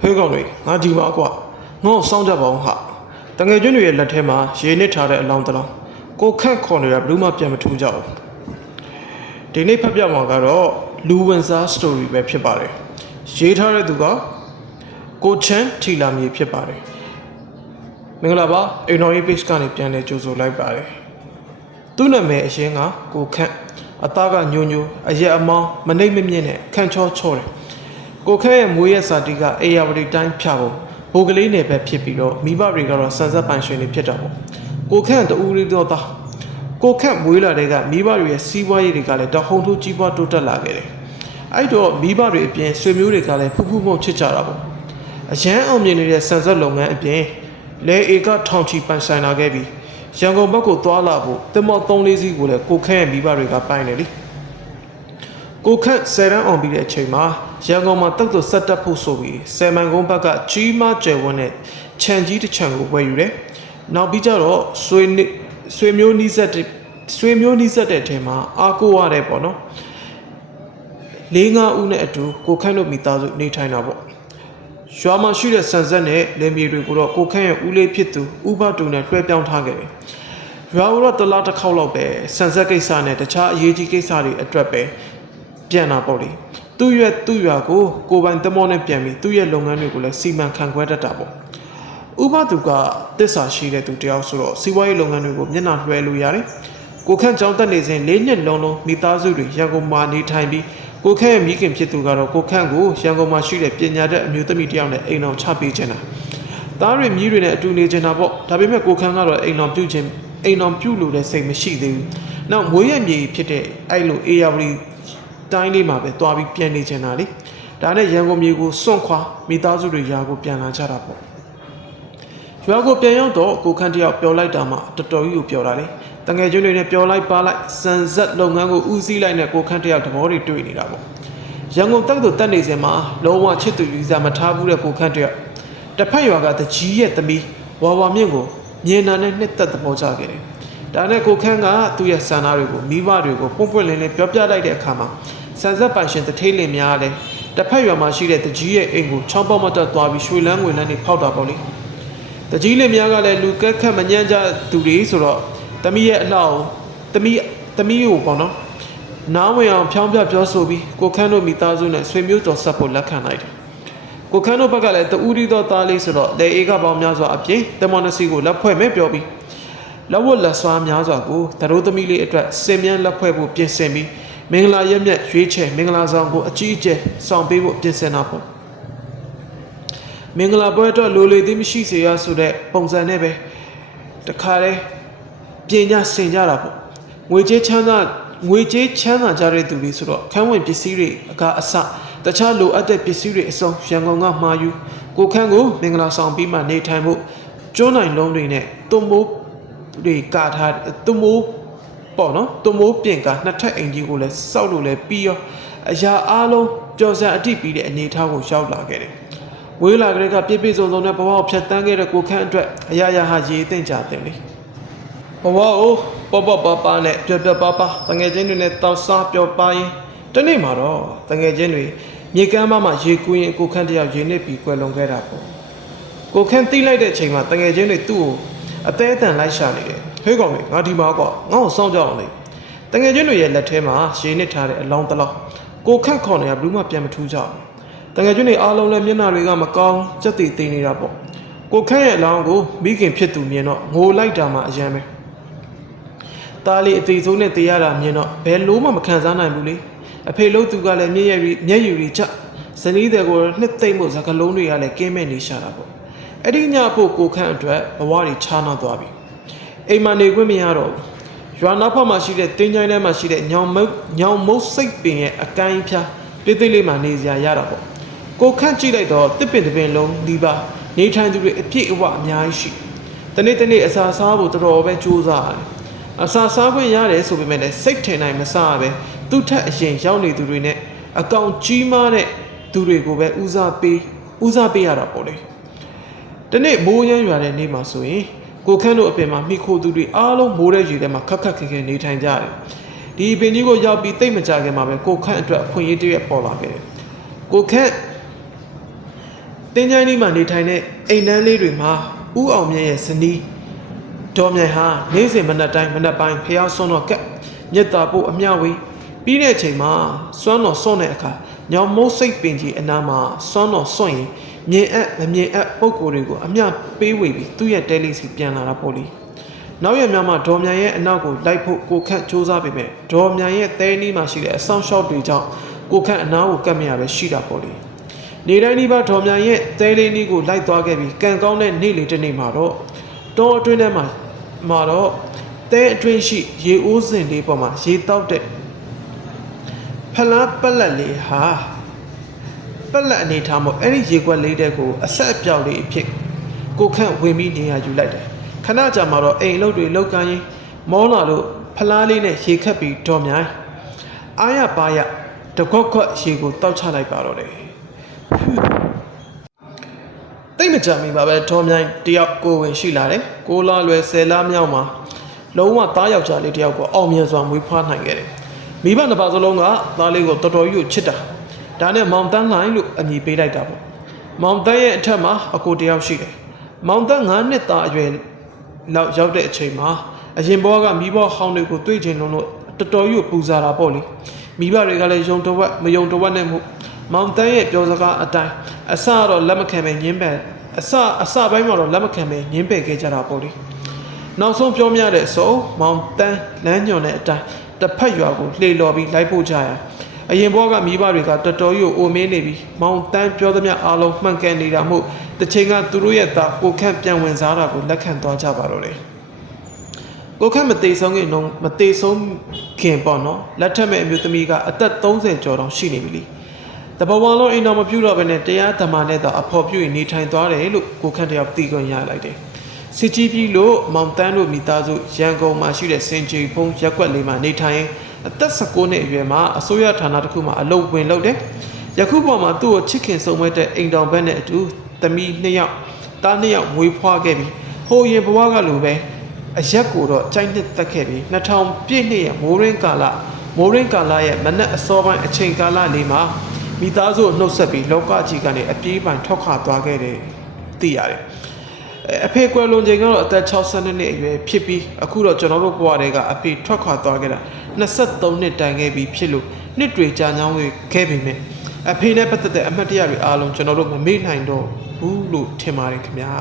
ဟေးကောင်တွေငါဒီပါကွာငေါ့စောင်းကြပါအောင်ဟာတငယ်ချင်းတွေရဲ့လက်ထဲမှာရေနစ်ထားတဲ့အလောင်းတစ်လောင်းကိုခန့်ခေါ်နေတာဘယ်လို့မှပြန်မထူးကြဘူးဒီနေ့ဖတ်ပြမှာကတော့လူဝင်စားစတိုရီပဲဖြစ်ပါတယ်ရေးထားတဲ့သူကကိုချန်ထီလာမြေဖြစ်ပါတယ်မင်္ဂလာပါအိမ်တော်ရေး page ကနေပြန်လည်ကြိုဆိုလိုက်ပါတယ်သူ့နာမည်အရင်ကကိုခန့်အသားကညိုညိုအရက်အမောင်းမနှိမ့်မမြင့်နဲ့ခန့်ချောချောတယ် ကိုခဲရဲ့မွေးရက်စာတီကအေယာဝတီတိုင်းဖြာဖို့ဘိုးကလေးနယ်ပဲဖြစ်ပြီးတော့မိဘတွေကတော့ဆန်ဆက်ပိုင်ရှင်တွေဖြစ်တာပေါ့ကိုခန့်တူရီတော့သားကိုခန့်မွေးလာတဲ့ကမိဘတွေရဲ့စီးပွားရေးတွေကလည်းတဟုန်ထိုးကြီးပွားတိုးတက်လာခဲ့တယ်အဲ့တော့မိဘတွေအပြင်ဆွေမျိုးတွေကလည်းဖူးဖူးမုံချစ်ကြတာပေါ့အရန်အောင်မြင်နေတဲ့ဆန်ဆက်လုပ်ငန်းအပြင်လဲဧကထောင်ချီပိုင်ဆိုင်လာခဲ့ပြီးရန်ကုန်ဘက်ကိုသွားလာဖို့တင်မော3လေးစီးကိုလည်းကိုခန့်ရဲ့မိဘတွေကပိုင်တယ်လေကိုခန့်ဆယ်တန်းအောင်ပြီးတဲ့အချိန်မှာ ရန်ကုန်မှာတက်သွဆက်တက်ဖို့ဆိုပြီးဆယ်မိုင်ကုန်းဘက်ကကြီးမားကျယ်ဝန်းတဲ့ခြံကြီးတစ်ခြံကိုဝယ်ယူတယ်။နောက်ပြီးကြတော့ဆွေနိဆွေမျိုးနီးစက်တဲ့ဆွေမျိုးနီးစက်တဲ့အချိန်မှာအာကိုရတယ်ပေါ့နော်။လေးငါးဦးနဲ့အတူကိုခန့်တို့မိသားစုနေထိုင်တာပေါ့။ရွာမှာရှိတဲ့ဆန်ဆက်နဲ့လင်မီတွေကိုတော့ကိုခန့်ရဲ့ဦးလေးဖြစ်သူဥပတူနဲ့လွှဲပြောင်းထားခဲ့တယ်။ရွာကတော့တစ်လားတစ်ခေါက်လောက်ပဲဆန်ဆက်ကိစ္စနဲ့တခြားအရေးကြီးကိစ္စတွေအတွက်ပဲပြန်လာပေါ့လေ သူ့ရဲ့သူ့ရွာကိုကိုပိုင်တမောနဲ့ပြန်ပြီးသူ့ရဲ့လုပ်ငန်းတွေကိုလည်းစီမံခန့်ခွဲတတ်တာပေါ့ဥပသူကတစ္ဆာရှိတဲ့သူတယောက်ဆိုတော့စီးပွားရေးလုပ်ငန်းတွေကိုမျက်နှာလွှဲလို့ရတယ်ကိုခန့်ကြောင်းတက်နေစဉ်၄နှစ်လုံးလုံးမိသားစုတွေရန်ကုန်မှာနေထိုင်ပြီးကိုခန့်ရဲ့မိခင်ဖြစ်သူကတော့ကိုခန့်ကိုရန်ကုန်မှာရှိတဲ့ပညာတတ်အမျိုးသမီးတယောက်နဲ့အိမ်အောင်ချပေးခြင်းတာသားတွေမြည်တွေနဲ့အတူနေခြင်းတာပေါ့ဒါပေမဲ့ကိုခန့်ကတော့အိမ်အောင်ပြုတ်ခြင်းအိမ်အောင်ပြုတ်လို့လည်းစိတ်မရှိသေးဘူးနောက်မွေးရမြေဖြစ်တဲ့အဲ့လိုအေယာဝတီ တိုင်းလေးမှာပဲတွားပြီးပြန်နေချင်တာလေဒါနဲ့ရန်ကုန်မြေကိုစွန့်ခွာမိသားစုတွေရာကိုပြန်လာကြတာပေါ့ရွာကိုပြန်ရောက်တော့ကိုခန့်တယောက်ပျော်လိုက်တာမှတော်တော်ကြီးကိုပျော်တာလေတငယ်ချင်းတွေနဲ့ပျော်လိုက်ပါလိုက်စံဆက်လုပ်ငန်းကိုဦးစီးလိုက်နဲ့ကိုခန့်တယောက်သဘောတွေတွေ့နေတာပေါ့ရန်ကုန်တက်သူတက်နေစဉ်မှာလုံးဝချစ်သူယူစားမထားဘူးတဲ့ကိုခန့်တယောက်တစ်ဖက်ရွာကတကြီးရဲ့သမီးဝါဝါမြင့်ကိုမြင်နာနဲ့နှစ်သက်သဘောကျခဲ့တယ်ဒါနဲ့ကိုခန့်ကသူ့ရဲ့ဆန္ဒတွေကိုမိဘတွေကိုပွန့်ပွန့်လင်းလင်းပြောပြလိုက်တဲ့အခါမှာ ဆန်ဆက်ပိုင်ရှင်တထိတ်လင်များလည်းတစ်ဖက်ရွာမှာရှိတဲ့တကြီးရဲ့အိမ်ကိုချောင်းပေါက်မတက်သွားပြီးရွှေလန်းငွေလန်းတွေဖောက်တာပေါ့လေတကြီးလင်များကလည်းလူကက်ခတ်မညံ့ကြသူတွေဆိုတော့တမီးရဲ့အလှအောင်တမီးတမီးကိုပေါ့နော်နားဝင်အောင်ဖြောင်းပြပြောဆိုပြီးကိုခန်းတို့မိသားစုနဲ့ဆွေမျိုးတော်ဆက်ဖို့လက်ခံလိုက်တယ်ကိုခန်းတို့ဘက်ကလည်းတူရီတော်သားလေးဆိုတော့လေအေးကပေါင်းများစွာအပြင်တမွန်နစီကိုလက်ဖွဲ့မဲ့ပြောပြီးလက်ဝတ်လက်ဆွားများစွာကိုတရိုးသမီးလေးအတွက်စင်မြန်းလက်ဖွဲ့ဖို့ပြင်ဆင်ပြီး မင်္ဂလာရက်မြတ်ရွေးချယ်မင်္ဂလာဆောင်ကိုအကြီးအကျယ်ဆောင်ပေးဖို့ပြင်ဆင်တာပေါ့မင်္ဂလာပွဲအတွက်လိုလေသေးမရှိစေရဆိုတဲ့ပုံစံနဲ့ပဲတခါလဲပြင်ကြဆင်ကြတာပေါ့ငွေကြေးချမ်းသာငွေကြေးချမ်းသာကြတဲ့သူတွေဆိုတော့ခန်းဝင်ပစ္စည်းတွေအကအစတခြားလိုအပ်တဲ့ပစ္စည်းတွေအစုံရန်ကုန်ကမှာယူကိုခန်းကိုမင်္ဂလာဆောင်ပြီးမှနေထိုင်ဖို့ကျွန်းနိုင်လုံးတွေနဲ့သွမိုးတွေကာထားသွမိုး ပေါ့နော်သူမိုးပြင်ကနှစ်ထပ်အိမ်ကြီးကိုလည်းစောက်လို့လည်းပြီးရောအရာအားလုံးပျော်စံအတိပြီးတဲ့အနေအထားကိုရောက်လာခဲ့တယ်။ဝေးလာကလေးကပြည့်ပြည့်စုံစုံနဲ့ဘဝကိုဖြတ်တန်းခဲ့တဲ့ကိုခန့်အတွက်အရာရာဟာရေသိမ့်ကြတယ်လေ။ဘဝကိုပေါ့ပေါ့ပါပါနဲ့ပြပြပါပါတငယ်ချင်းတွေနဲ့တောက်စားပျော်ပါရင်တနေ့မှာတော့တငယ်ချင်းတွေမြေကမ်းမမှာရေကူးရင်ကိုခန့်တယောက်ရေနစ်ပြီးကွယ်လွန်ခဲ့တာပေါ့။ကိုခန့်တီးလိုက်တဲ့အချိန်မှာတငယ်ချင်းတွေသူ့ကိုအသေးအတန်လိုက်ရှာနေတယ်။ ဟေးကောင်မေငါဒီမှာကွာငါ့ကိုစောင့်ကြအောင်လေ။တငယ်ချင်းတွေရဲ့လက်ထဲမှာရေနစ်ထားတဲ့အလောင်းတစ်လောင်းကိုခန့်ခေါ်နေရဘလူးမှပြန်မထူးကြဘူး။တငယ်ချင်းတွေအားလုံးလည်းမျက်နှာတွေကမကောင်းစက်တီသိနေတာပေါ့။ကိုခန့်ရဲ့အလောင်းကိုမိခင်ဖြစ်သူမြင်တော့ငိုလိုက်တာမှအယမ်းပဲ။တားလေးအသေးဆုံးနဲ့တေးရတာမြင်တော့ဘယ်လို့မှမခံစားနိုင်ဘူးလေ။အဖေလို့သူကလည်းမျက်ရည်မျက်ရည်ရီချဇနီးတဲ့ကိုနှစ်သိမ့်ဖို့ဇကလုံးတွေကလည်းကင်းမဲ့နေရှာတာပေါ့။အဲ့ဒီညဖို့ကိုခန့်အတွက်ဘဝတွေခြားနာသွားပြီ။ အိမ်မှာနေခွင့်မရတော့ဘူး။ရွာနောက်ဖက်မှာရှိတဲ့တင်းချိုင်းထဲမှာရှိတဲ့ညောင်မုတ်ညောင်မုတ်စိတ်ပင်ရဲ့အကိုင်းဖြားတိတ်တိတ်လေးမှနေစရာရတာပေါ့။ကိုခန့်ကြည့်လိုက်တော့တစ်ပင်တစ်ပင်လုံးဒီပါနေထိုင်သူတွေအပြည့်အဝအများကြီးရှိ။တနေ့တနေ့အစာစားဖို့တော်တော်ပဲကြိုးစားရတယ်။အစာစားခွင့်ရတယ်ဆိုပေမဲ့လည်းစိတ်ထင်နိုင်မစားပဲသူ့ထက်အရင်ရောက်နေသူတွေနဲ့အကောင်ကြီးမားတဲ့သူတွေကိုပဲဦးစားပေးဦးစားပေးရတာပေါ့လေ။တနေ့မိုးရမ်းရွာတဲ့နေ့မှာဆိုရင် ကိုခန့်တို့အပင်မှာမိခိုသူတွေအားလုံးမိုးတဲ့ရေထဲမှာခက်ခက်ခဲခဲနေထိုင်ကြတယ်။ဒီပင်ကြီးကိုရောက်ပြီးတိတ်မကြခင်မှာပဲကိုခန့်အတွက်အခွင့်အရေးတရက်ပေါ်လာခဲ့တယ်။ကိုခန့်တင်းချိုင်းလေးမှာနေထိုင်တဲ့အိမ်တန်းလေးတွေမှာဥအောင်မြတ်ရဲ့ဇနီးဒေါ်မြိုင်ဟာနေ့စဉ်မနက်တိုင်းမနက်ပိုင်းဖျောက်ဆွန်းတော့ကက်မြတ်တာပို့အမျှဝေးပြီးတဲ့အချိန်မှာစွမ်းတော်စွန့်တဲ့အခါညောင်မိုးစိတ်ပင်ကြီးအနားမှာစွမ်းတော်စွန့်ရင် မြင်အပ်မမြင်အပ်ပုံကိုယ်တွေကိုအမျှပေးဝေပြီးသူ့ရဲ့တဲလေးစီပြန်လာတာပေါ့လေနောက်ရများမှာဒေါ်မြိုင်ရဲ့အနောက်ကိုလိုက်ဖို့ကိုခန့်စူးစမ်းပေမဲ့ဒေါ်မြိုင်ရဲ့တဲနီးမှာရှိတဲ့အဆောင်ရှောက်တွေကြောင့်ကိုခန့်အနားကိုကတ်မရပဲရှိတာပေါ့လေနေတိုင်းဒီပါဒေါ်မြန်ရဲ့တဲလေးနီးကိုလိုက်သွားခဲ့ပြီးကံကောင်းတဲ့နေ့လေတစ်နေ့မှာတော့တောအတွင်းထဲမှာမှာတော့တဲအတွင်းရှိရေအိုးစင်လေးပေါ်မှာရေတောက်တဲ့ဖလားပက်လက်လေးဟာ ပက်လက်အနေထားမို့အဲ့ဒီရေကွက်လေးတဲ့ကိုအဆက်အပြောက်လေးအဖြစ်ကိုခန့်ဝင်ပြီးနေရာယူလိုက်တယ်ခဏကြာမှာတော့အိမ်အလုပ်တွေလောက်ကန်းရင်မောလာလို့ဖလားလေးနဲ့ရေခတ်ပြီးဒေါ်မြိုင်အားရပါရတကွက်ကွက်ရေကိုတောက်ချလိုက်ပါတော့တယ်တိတ်မကြမီပါပဲဒေါ်မြိုင်တယောက်ကိုဝင်ရှိလာတယ်ကိုလာလွယ်ဆယ်လားမြောက်မှာလုံးဝသားယောက်ျားလေးတယောက်ကိုအောင်မြင်စွာမွေးဖွားနိုင်ခဲ့တယ်မိဘနှစ်ပါးစလုံးကသားလေးကိုတော်တော်ကြီးကိုချစ်တာ ဒါနဲ့မောင်တန်းလိုင်းလို့အမည်ပေးလိုက်တာပေါ့မောင်တန်းရဲ့အထက်မှာအကိုတယောက်ရှိတယ်မောင်တန်း9နှစ်သားအရွယ်လောက်ရောက်တဲ့အချိန်မှာအရင်ဘဝကမိဘဟောင်းတွေကိုတွေ့ချင်လုံးလို့တော်တော်ကြီးကိုပူဇာတာပေါ့လေမိဘတွေကလည်းယုံတဝက်မယုံတဝက်နဲ့မို့မောင်တန်းရဲ့ပြောစကားအတိုင်းအစတော့လက်မခံပဲညင်းပယ်အစအစပိုင်းမှာတော့လက်မခံပဲညင်းပယ်ခဲ့ကြတာပေါ့လေနောက်ဆုံးပြောမြတဲ့ဆိုမောင်တန်းလမ်းညွန်တဲ့အတိုင်းတစ်ဖက်ရွာကိုလှေလော်ပြီးလိုက်ဖို့ကြရ အရင်ဘောကမိဘတွေကတော်တော်ကြီးကိုအိုမင်းနေပြီးမောင်တန်းပြောသမျှအားလုံးမှန်ကန်နေတာမို့တစ်ချိန်ကသူတို့ရဲ့သားကိုခန့်ပြန်ဝင်စားတာကိုလက်ခံသွားကြပါတော့တယ်ကိုခက်မသေးဆုံးခင်တော့မသေးဆုံးခင်ပေါ့နော်လက်ထက်မဲ့အမျိုးသမီးကအသက်30ကျော်တော့ရှိနေပြီလीတဘဝလုံးအိမ်တော်မပြုတ်တော့ဘဲနဲ့တရားဓမ္မနဲ့တော့အဖော်ပြုတ်နေထိုင်သွားတယ်လို့ကိုခန့်တယောက်သိခွင့်ရလိုက်တယ်စစ်ကြီးပြီးလို့မောင်တန်းတို့မိသားစုရန်ကုန်မှာရှိတဲ့စင်ကြေဖုံးရက်ကွက်လေးမှာနေထိုင်ရင် အသက်16နှစ်အရွယ်မှာအစိုးရဌာနတစ်ခုမှာအလုပ်ဝင်လုပ်တယ်ယခုပေါ်မှာသူ့ကိုချစ်ခင်ဆုံးမတဲ့အိမ်တော်ဘက်နဲ့အတူသမီးနှစ်ယောက်သားနှစ်ယောက်မွေးဖွားခဲ့ပြီးဟိုရင်ဘဝကလိုပဲအရက်ကိုတော့ကြိုက်နှစ်တက်ခဲ့ပြီး2000ပြည့်နှစ်ရဲ့မိုးရင်းကာလမိုးရင်းကာလရဲ့မနက်အစောပိုင်းအချိန်ကာလလေးမှာမိသားစုကိုနှုတ်ဆက်ပြီးလောကကြီးကနေအပြေးပိုင်ထွက်ခွာသွားခဲ့တယ်သိရတယ်အဲအဖေကွယ်လွန်ချိန်ကတော့အသက်62နှစ်အရွယ်ဖြစ်ပြီးအခုတော့ကျွန်တော်တို့ဘဝတွေကအဖေထွက်ခွာသွားခဲ့တာ 23နှစ်တိုင်ခဲ့ပြီးဖြစ်လို့နှစ်တွေကြာညောင်းခဲ့ပြီမြင်အဖေနဲ့ပတ်သက်တဲ့အမှတ်တရတွေအားလုံးကျွန်တော်တို့မမေ့နိုင်တော့ဘူးလို့ထင်ပါတယ်ခင်ဗျာ